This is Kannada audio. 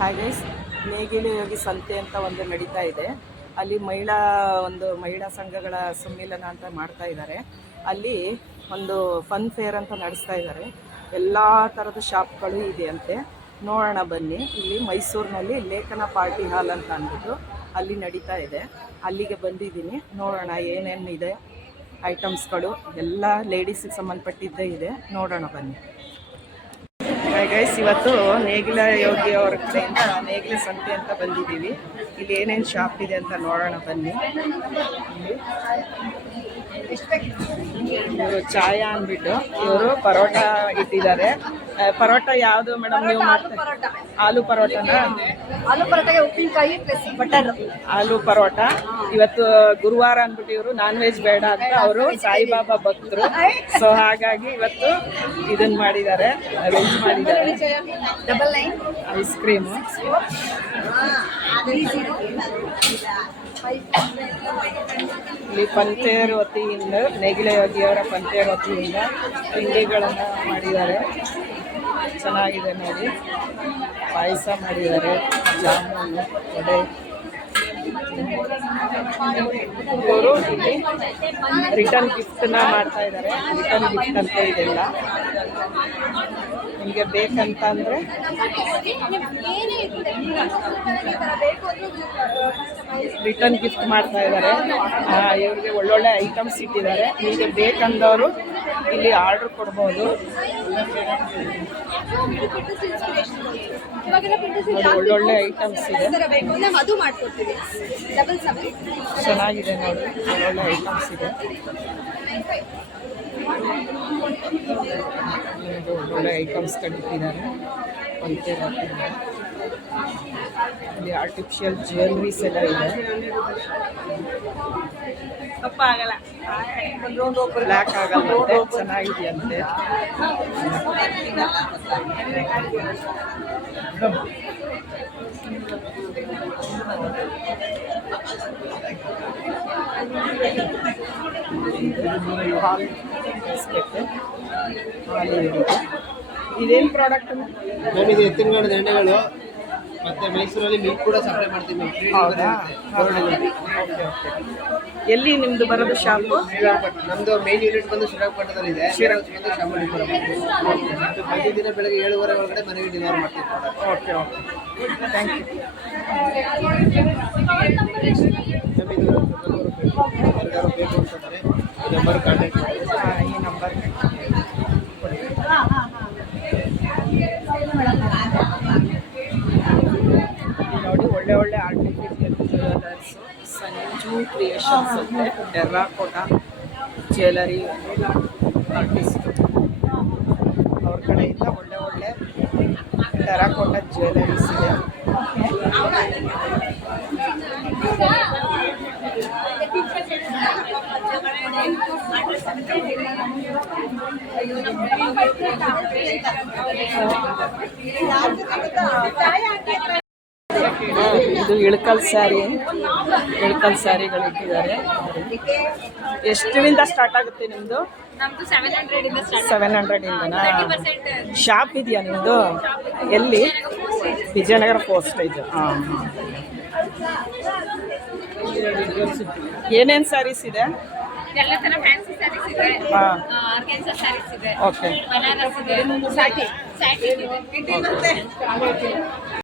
ಹಾಗೆ ನೇಗಿಲು ಯೋಗಿ ಸಂತೆ ಅಂತ ಒಂದು ನಡೀತಾ ಇದೆ. ಅಲ್ಲಿ ಮಹಿಳಾ ಸಂಘಗಳ ಸಮ್ಮೇಳನ ಅಂತ ಮಾಡ್ತಾ ಇದ್ದಾರೆ. ಅಲ್ಲಿ ಒಂದು ಫನ್ ಫೇರ್ ಅಂತ ನಡೆಸ್ತಾ ಇದ್ದಾರೆ. ಎಲ್ಲ ಥರದ ಶಾಪ್ಗಳು ಇದೆ ಅಂತೆ. ನೋಡೋಣ ಬನ್ನಿ. ಇಲ್ಲಿ ಮೈಸೂರಿನಲ್ಲಿ ಲೇಖನ ಪಾರ್ಟಿ ಹಾಲ್ ಅಂತ ಅಂದ್ಬಿಟ್ಟು ಅಲ್ಲಿ ನಡೀತಾ ಇದೆ. ಅಲ್ಲಿಗೆ ಬಂದಿದ್ದೀನಿ. ನೋಡೋಣ ಏನೇನು ಇದೆ ಐಟಮ್ಸ್ಗಳು. ಎಲ್ಲ ಲೇಡೀಸಿಗೆ ಸಂಬಂಧಪಟ್ಟಿದ್ದೇ ಇದೆ. ನೋಡೋಣ ಬನ್ನಿ. ಗೈಸ್, ಇವತ್ತು ನೇಗಿಲ ಯೋಗಿ ಅವ್ರ ಕಡೆಯಿಂದ ನೇಗಿಲ ಸಂತೆ ಅಂತ ಬಂದಿದ್ದೀವಿ. ಇಲ್ಲಿ ಏನೇನು ಶಾಪ್ ಇದೆ ಅಂತ ನೋಡೋಣ ಬನ್ನಿ. ಇವರು ಚಾಯ ಅಂದ್ಬಿಟ್ಟು ಇವರು ಪರೋಟ ಇಟ್ಟಿದ್ದಾರೆ. ಪರೋಟ ಯಾವುದು ಮೇಡಮ್ ನೀವು ಮಾಡ್ತಾರೆ? ಆಲೂ ಪರೋಟನಾ? ಆಲೂ ಪರೋಟಗೆ ಉಪ್ಪಿನಕಾಯಿ ಪ್ಲಸ್ ಬಟರ್. ಆಲೂ ಪರೋಟ. ಇವತ್ತು ಗುರುವಾರ ಅಂದ್ಬಿಟ್ಟು ಇವರು ನಾನ್ ವೆಜ್ ಬೇಡ ಅಂತ ಅವರು ಸಾಯಿಬಾಬಾ ಭಕ್ತರು. ಸೊ ಹಾಗಾಗಿ ಇವತ್ತು ಇದನ್ನ ಮಾಡಿದ್ದಾರೆ, ವೆಜ್ ಮಾಡಿದ್ದಾರೆ. Ice cream. ಇಲ್ಲಿ ಪಂಚೇರ್ ವತಿಯಿಂದ ನೇಗಿಲ ಯೋಗಿಯವರ ಪಂಚೇರ್ ವತಿಯಿಂದ ತಿಂಡಿಗಳನ್ನು ಮಾಡಿದ್ದಾರೆ. ಚೆನ್ನಾಗಿದೆ ನೋಡಿ. ಪಾಯಸ ಮಾಡಿದ್ದಾರೆ, ಜಾಮೂನು, ವಡೆ. ಇವರು ಇಲ್ಲಿ ರಿಟರ್ನ್ ಗಿಫ್ಟನ್ನ ಮಾಡ್ತಾ ಇದ್ದಾರೆ. ರಿಟರ್ನ್ ಗಿಫ್ಟ್ ಅಂತ ಇದೆಲ್ಲ ನಿಮಗೆ ಬೇಕಂತ ಅಂದರೆ ರಿಟರ್ನ್ ಗಿಫ್ಟ್ ಮಾಡ್ತಾ ಇದ್ದಾರೆ. ಇವ್ರಿಗೆ ಒಳ್ಳೊಳ್ಳೆ ಐಟಮ್ಸ್ ಇಟ್ಟಿದ್ದಾರೆ. ನಿಮಗೆ ಬೇಕಂದವರು ಇಲ್ಲಿ ಆರ್ಡರ್ ಕೊಡ್ಬೋದು. ಒಳ್ಳೊಳ್ಳೆ ಐಟಮ್ಸ್ ಇದೆ. ಚೆನ್ನಾಗಿದೆ ನೋಡಿ, ಒಳ್ಳೊಳ್ಳೆ ಐಟಮ್ಸ್ ಇದೆ. ಒಳ್ಳೊಳ್ಳೆ ಐಟಮ್ಸ್ ಕಂಡಿಟ್ಟಿದ್ದಾರೆ. ಇಲ್ಲಿ ಆರ್ಟಿಫಿಷಿಯಲ್ ಜ್ಯುವೆಲ್ರೀಸ್ ಎಲ್ಲ ಇದೆ. ಬ್ಲ್ಯಾಕ್ ಆಗಲ್ಲ, ಚೆನ್ನಾಗಿದೆಯಂತೆ. ಇದೇನು ಪ್ರಾಡಕ್ಟ್? ಇದು ಎತ್ತಿನಗಾಡಿ ದಂಡೆಗಳು ಮತ್ತೆ ಮೈಸೂರಲ್ಲಿ ಮಿಲ್ಕ್ ಕೂಡ ಸಪ್ಲೈ ಮಾಡ್ತೀವಿ. ಎಲ್ಲಿ ನಿಮ್ದು ಬರೋದು ಶಾಪು? ನಮ್ದು ಮೇನ್ ಯೂನಿಟ್ ಬಂದು ಶ್ರೀರಂಗಪಟ್ಟಣದಲ್ಲಿ ಇದೆ. ಬಂದು ಶಾಮಳಿಪುರ. ಪ್ರತಿದಿನ ಬೆಳಗ್ಗೆ 7:30 ಒಳಗಡೆ ಮನೆಗೆ ಡೆಲಿವರಿ ಮಾಡ್ತೀವಿ. Okay okay, thank you. ಯಾರಿಗಾರು ಬೇಕು ಅಂತಂದರೆ ಈ ನಂಬರ್ ಕಾಂಟ್ಯಾಕ್ಟ್ ಮಾಡಿ. ಈ ನಂಬರ್ ನೋಡಿ. ಒಳ್ಳೆ ಒಳ್ಳೆ ಆರ್ಟಿಫಿಷಿಯಲ್ ಜ್ಯುವೆಲರ್ಸು. ಸಂಜು ಕ್ರಿಯೇಷನ್ಸ್ ಅಂತೆ. ಟೆರ್ರಾಕೋಟಾ ಜ್ಯುವೆಲರಿ ಆರ್ಟಿಸ್ಟ್ ಅವ್ರ ಕಡೆಯಿಂದ ಒಳ್ಳೆ ಒಳ್ಳೆ ಟೆರ್ರಾಕೋಟಾ ಜ್ಯುವೆಲರೀಸ್ ಇದೆ. ಇದು ಇಳಕಲ್ ಸ್ಯಾರಿಗಳು ಇಟ್ಟಿದ್ದಾರೆ. ಎಷ್ಟರಿಂದ ಸ್ಟಾರ್ಟ್ ಆಗುತ್ತೆ ನಿಮ್ಮದು? 700 ಇಂದನಾ? ಶಾಪ್ ಇದೆಯಾ ನಿಮ್ಮದು? ಎಲ್ಲಿ? ವಿಜಯನಗರ ಪೋಸ್ಟೇಜ್. ಏನೇನು ಸ್ಯಾರೀಸ್ ಇದೆ? ಎಲ್ಲ ತರ ಫ್ಯಾನ್ಸಿ ಸ್ಯಾರೀಸ್ ಇದೆ, ಆರ್ಗನ್ಸಾ ಸ್ಯಾರೀಸ್ ಇದೆ, ಓಕೆ, ಬನಾರಸ್ ಇದೆ, ಸ್ಯಾಟಿ ಇದೆ.